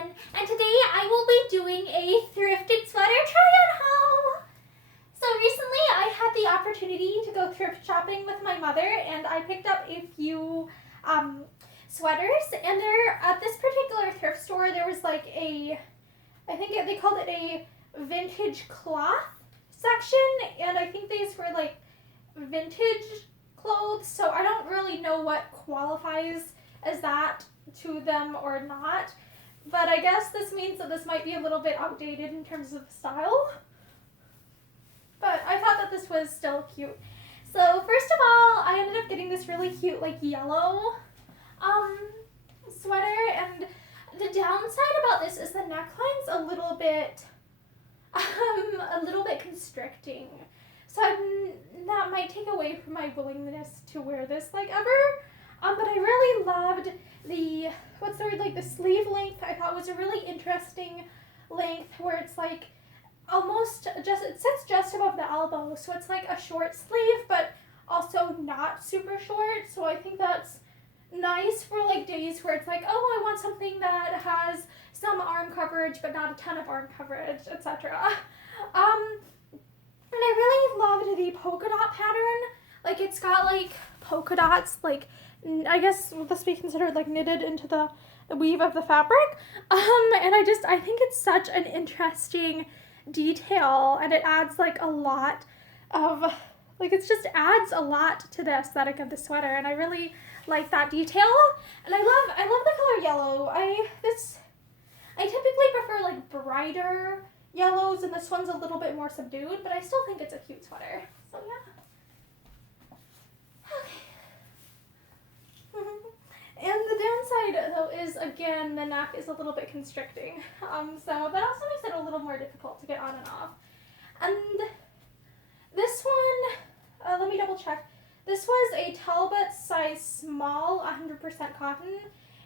Megan, and today I will be doing a thrifted sweater try-on haul. So recently I had the opportunity to go thrift shopping with my mother, and I picked up a few sweaters, and there at this particular thrift store there was like they called it a vintage cloth section, and I think these were like vintage clothes, so I don't really know what qualifies as that to them or not, but I guess this means that this might be a little bit outdated in terms of style, but I thought that this was still cute. So first of all, I ended up getting this really cute like yellow sweater, and the downside about this is the neckline's a little bit constricting, so that might take away from my willingness to wear this like ever. But I really loved the sleeve length. I thought was a really interesting length where it's like it sits just above the elbow, so it's like a short sleeve but also not super short. So I think that's nice for like days where it's like, oh, I want something that has some arm coverage but not a ton of arm coverage, etc. And I really loved the polka dot pattern. Like it's got like polka dots, like I guess this be considered like knitted into the weave of the fabric. And I think it's such an interesting detail, and it adds like a lot of it just adds a lot to the aesthetic of the sweater, and I really like that detail. And I love the color yellow. I typically prefer like brighter yellows, and this one's a little bit more subdued, but I still think it's a cute sweater. So yeah. And the downside though is, again, the neck is a little bit constricting. So that also makes it a little more difficult to get on and off. And this one, let me double check. This was a Talbot size small, 100% cotton,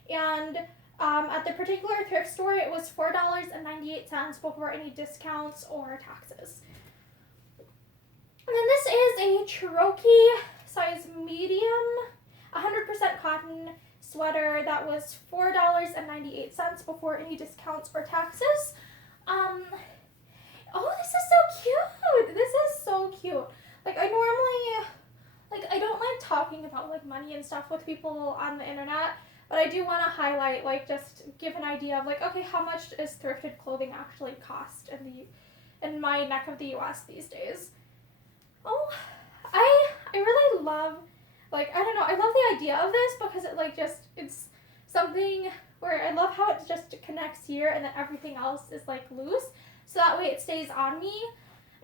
and at the particular thrift store it was $4.98 before any discounts or taxes. And then this is a Cherokee size medium, 100% cotton sweater that was $4.98 before any discounts or taxes. Oh, this is so cute. This is so cute. Like I don't like talking about like money and stuff with people on the internet, but I do want to highlight, like, just give an idea of like, okay, how much is thrifted clothing actually cost in my neck of the US these days. Oh, I really love, like, I don't know, I love the idea of this because it like just, it's something where I love how it just connects here and then everything else is like loose, so that way it stays on me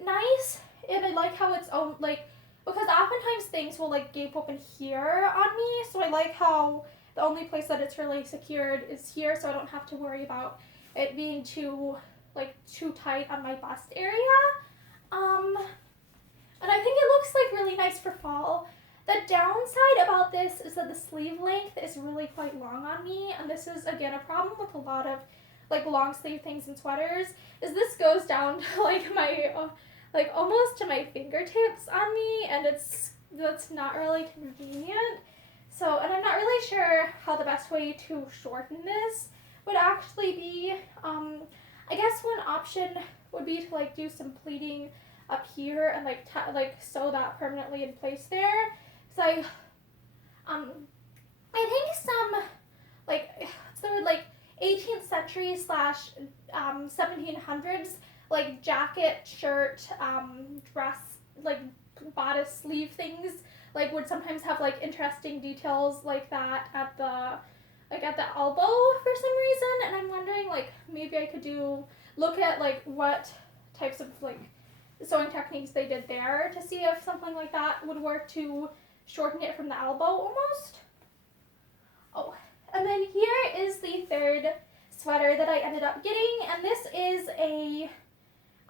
nice. And I like how it's own, like, because oftentimes things will like gape open here on me, so I like how the only place that it's really secured is here, so I don't have to worry about it being too tight on my bust area. And I think it looks like really nice for fall. The downside about this is that the sleeve length is really quite long on me, and this is again a problem with a lot of like long sleeve things and sweaters, is this goes down to like my almost to my fingertips on me, and that's not really convenient. So, and I'm not really sure how the best way to shorten this would actually be. I guess one option would be to like do some pleating up here and like sew that permanently in place there. So I think some what's the word, 18th century / 1700s like jacket, shirt, dress, like bodice sleeve things like would sometimes have like interesting details like that at the elbow for some reason, and I'm wondering like maybe I could look at like what types of like sewing techniques they did there to see if something like that would work to shorten it from the elbow almost. Oh, and then here is the third sweater that I ended up getting, and this is a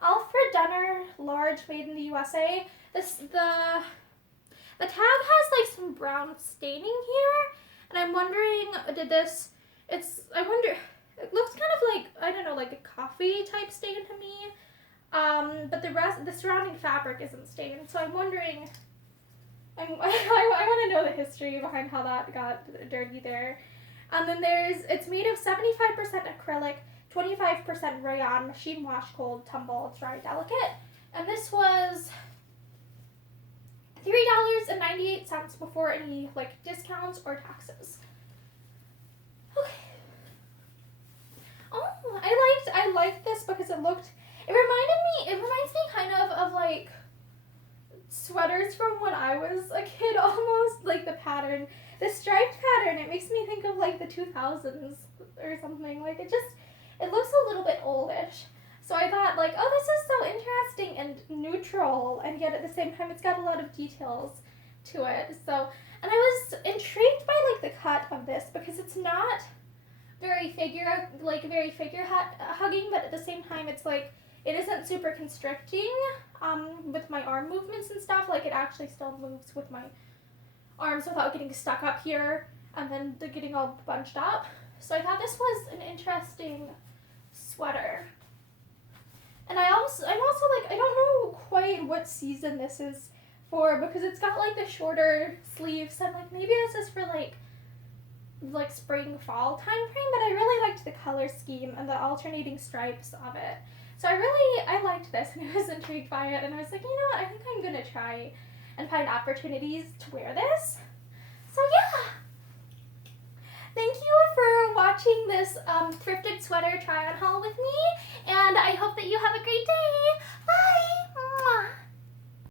Alfred Dunner large made in the USA. The tag has like some brown staining here, and I'm wondering, it looks kind of like, I don't know, like a coffee type stain to me, but the surrounding fabric isn't stained, so I'm wondering, I want to know the history behind how that got dirty there. And then it's made of 75% acrylic, 25% rayon, machine wash, cold, tumble, dry, delicate. And this was $3.98 before any like discounts or taxes. Okay. Oh, I liked this because it reminds me kind of like sweaters from when I was a kid almost, like the pattern, the striped pattern. It makes me think of like the 2000s or something. Like it looks a little bit oldish. So I thought like, oh, this is so interesting and neutral, and yet at the same time it's got a lot of details to it. So, and I was intrigued by like the cut of this because it's not very figure hugging, but at the same time it's like it isn't super constricting with my arm movements and stuff. Like it actually still moves with my arms without getting stuck up here and then getting all bunched up. So I thought this was an interesting sweater. And I'm also like, I don't know quite what season this is for because it's got like the shorter sleeves. So I'm like, maybe this is for like spring fall time frame, but I really liked the color scheme and the alternating stripes of it. So I liked this and I was intrigued by it, and I was like, you know what, I think I'm gonna try and find opportunities to wear this. So yeah. Thank you for watching this thrifted sweater try on haul with me, and I hope that you have a great day.